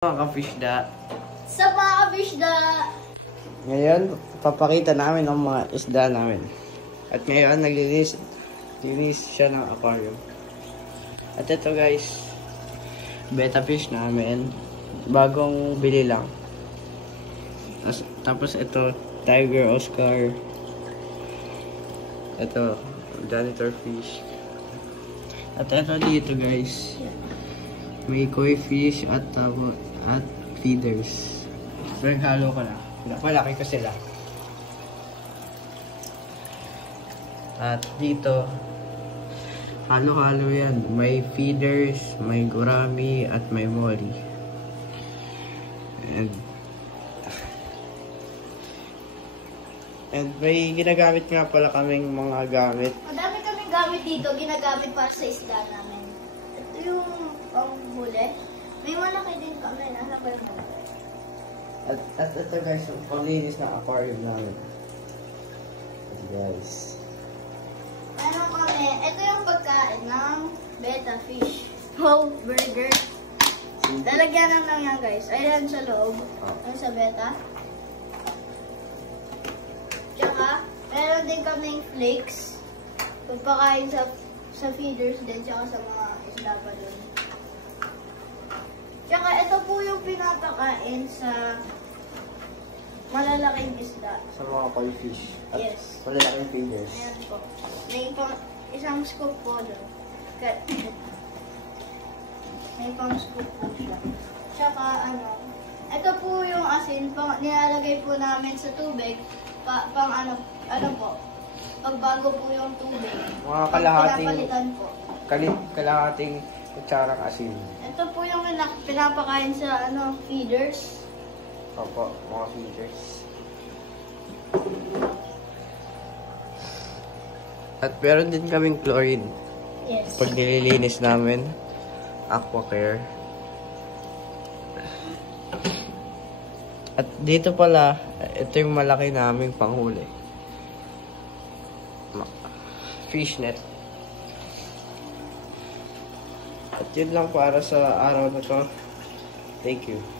Mga ka-fishda. Sa mga ka-fishda. Ngayon, papakita namin ang mga isda namin. At ngayon, naglilinis siya ng aquarium. At ito guys, betta fish namin. Bagong bili lang. Tapos ito, Tiger Oscar. Ito, janitor fish. At ito dito guys, may koi fish at feeders. Halo ko na. Malaki ko sila. At dito, halo-halo yan. May feeders, may gurami, at may mori. And may ginagamit nga pala kaming mga gamit. Madami kaming gamit dito, ginagamit para sa isda namin. Ito yung panghuli. May malaki din kami. Nasa ba yung malaki? At ito guys, yung panglinis ng aquarium namin. Ito guys. Ano kami? Ito yung pagkain ng betta fish. Whole burger. Lalagyan lang yan guys. Ayan sa loob. Ayan sa betta. Tsaka, meron din kaming flakes. Pagpakain sa feeders din. Tsaka sa mga isda pa dun. Tsaka ito po yung pinapakain sa malalaking isda. Sa mga koi fish. At yes. malalaking feeders. Ayan po. May isang scoop po doon. May pang scoop po siya. Tsaka ito po yung asin, nilalagay po namin sa tubig, pagbago po yung tubig. Mga kalahating, pinapalitan po. kalahating kutsarang asin. Ito po yung pinapakain sa feeders. Opo, mga feeders. At meron din kaming chlorine. Yes. Pag nililinis namin, aquacare. At dito pala, ito yung malaki naming panghuli. Fishnet. At yun lang para sa araw na to. Thank you.